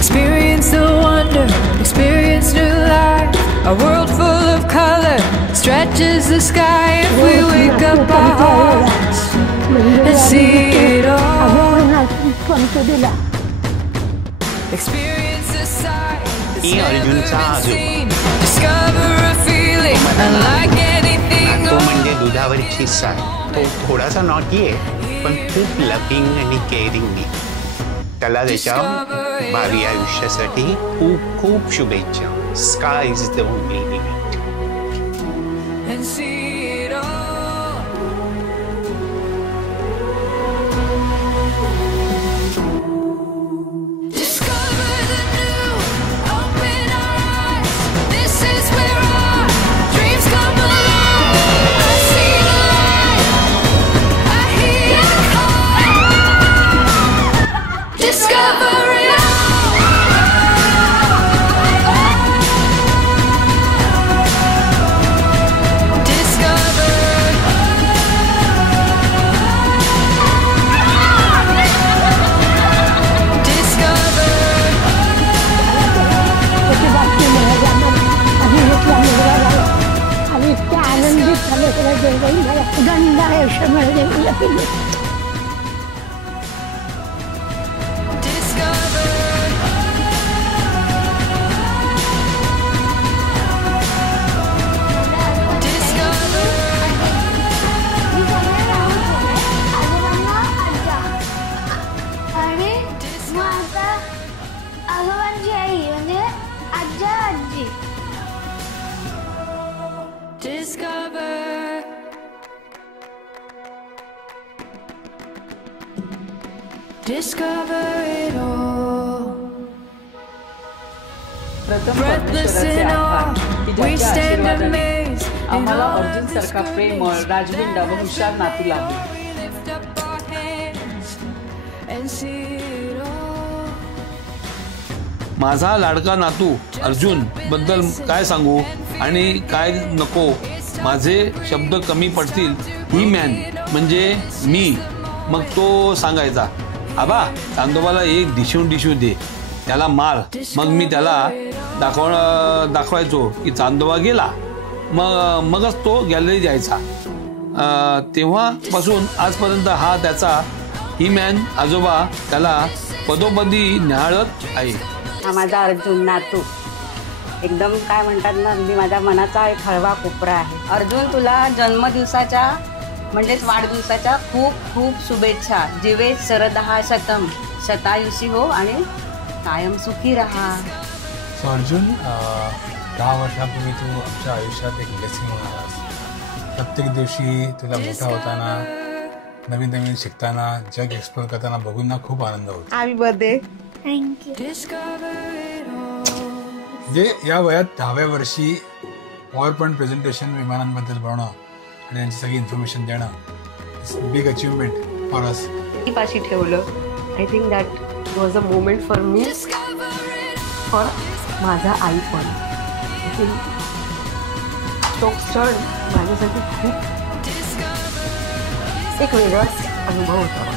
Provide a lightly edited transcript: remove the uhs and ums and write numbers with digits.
Experience the wonder, experience new life. A world full of color stretches the sky if we wake up our hearts and see it all. Experience the sight that's never been seen. Discover a feeling unlike anything. तो म्हणजे दुधावरची साय. तो थोडासा naughty आहे पण खूप loving आणि caring आहे. त्याला त्याच्या भावी आयुष्यासाठी खूप खूप शुभेच्छा. Sky is the only limit. And see it all. Discover the new, open our eyes. This is where our dreams come alive. I see the light, I hear the call. Discover it all. Discover it all. Breathless in awe, we stand amazed. आम्हाला अर्जुन सारखा प्रेम राजविंद व हुशार नातू लाभले. माझा लाडका नातू अर्जुन बद्दल काय सांगू आणि काय नको. माझे शब्द कमी पडतील. ही मॅन म्हणजे मी. मग तो सांगायचा, आबा चांदोबाला एक डिशू दे, त्याला मार. मग मी त्याला दाखवायचो की चांदोबा गेला. मगच तो गॅलरी जायचा. तेव्हापासून आजपर्यंत हा त्याचा ही मॅन आजोबा त्याला पदोपदी न्याहाळत आहे. हा माझा अर्जुन नातू एकदम काय म्हणतात ना, मी माझ्या मनाचा एक हळवा कोपरा आहे. अर्जुन, तुला जन्मदिवसाच्या म्हणजेच वाढदिवसाच्या खूप खूप शुभेच्छा. जीवे शरदहा शतम, शतायुषी हो आणि कायम सुखी रहा. सो अर्जुन, 10 वर्षापूर्वी तू आमच्या आयुष्यात एक ब्लेसिंग होणारस. प्रत्येक दिवशी तुला मोठा होताना, नवीन नवीन शिकताना, जग एक्सप्लोर करताना बघून ना खूप आनंद होतो. Happy birthday. Thank you. जे या वयात 10व्या वर्षी पॉवर पॉईंट प्रेझेंटेशन विमानांबद्दल बनवणं आणि त्यांची सगळी इन्फॉर्मेशन देणं, बिग अचीवमेंट फॉर अस. पाशी ठेवलं. I think that was a moment for me, for माझा आई पण. आय थिंक तो क्षण माझ्यासाठी खूप एक वेगळाच अनुभव होता.